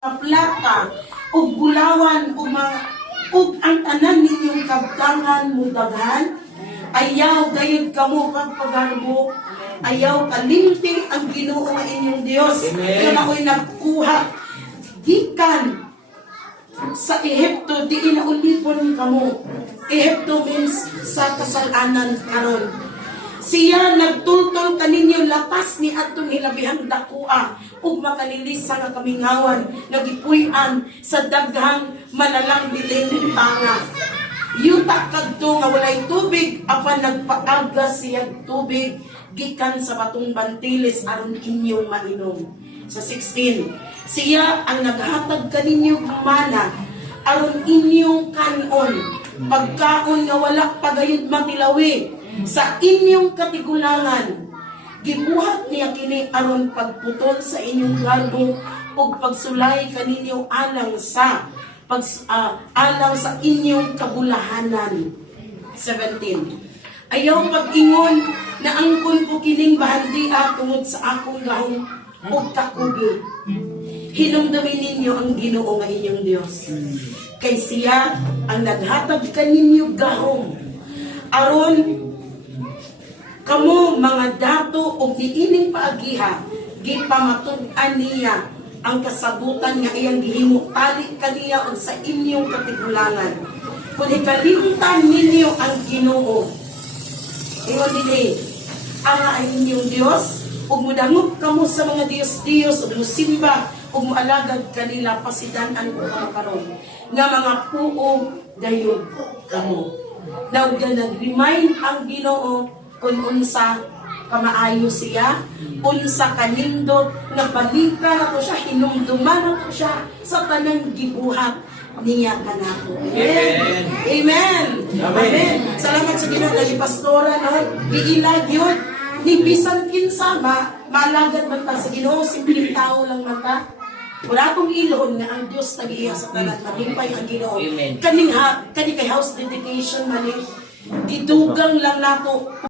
plata ug bulawan ug ang tanan ninyong kabtangan mudaghan, ayaw gayud kamo kag pagarbo, ayaw kalimting ang Ginoo nga inyong Dios nga mao'y nagkuha gikan sa Ehipto. Di inaulipon kamo. Ehipto means sa kasalanan karon. Siya nagtultol kaninyo lapas ni atong hilabihang dakua ug makalilisa nga kamingawan nagipuy-an sa daghang malalang bilin tanga. Yuta kadto nga walay tubig apan nagpaaga siya tubig gikan sa batong bantilis aron inyong mainom. Sa 16, siya ang naghatag kaninyo mana aron inyong kanon, pagkaon nga wala pagayud matilawi sa inyong katigulangan. Gibuhat niya kini aron pagputol sa inyong garbo ug pagsulay kaninyo alang sa inyong kabulahanan. 17. Ayaw pag-ingon na angkon ko kining bahandia tungod sa akong gahom ug kakugi. Hinumdumin ninyo ang Ginoo nga inyong Dios. Kay siya ang naghatag kaninyo gahom aron kamo mga dato ug niining paagiha gipamatud-an niya ang kasabutan nga iyang gihimo tali kaniya ug sa inyong katigulangan. Kung ikalimtan ninyo ang Ginoo, ingon dinhi ang inyong Dios, ug mudangot kamo sa mga Dios-Dios ug musimba ug moalagad kanila pasidan-an ko karon nga mga puo dayon kamo. Now nag-remind ang Ginoo kung unsa kamaayo siya, unsa kanindot na balita na to siya, hinumduman na to siya sa tanang gibuhat niya kanato. Amen. Amen. Amen. Salamat sa Ginoo nga pastora no, giilag yun ni bisan kinsa malagad man ta sa Ginoo, simpleng tao lang man ta. Wala akong ilon nga ang Dios tagiya sa tanan, matimpay ang Ginoo. Kani kay house dedication man didugang lang nato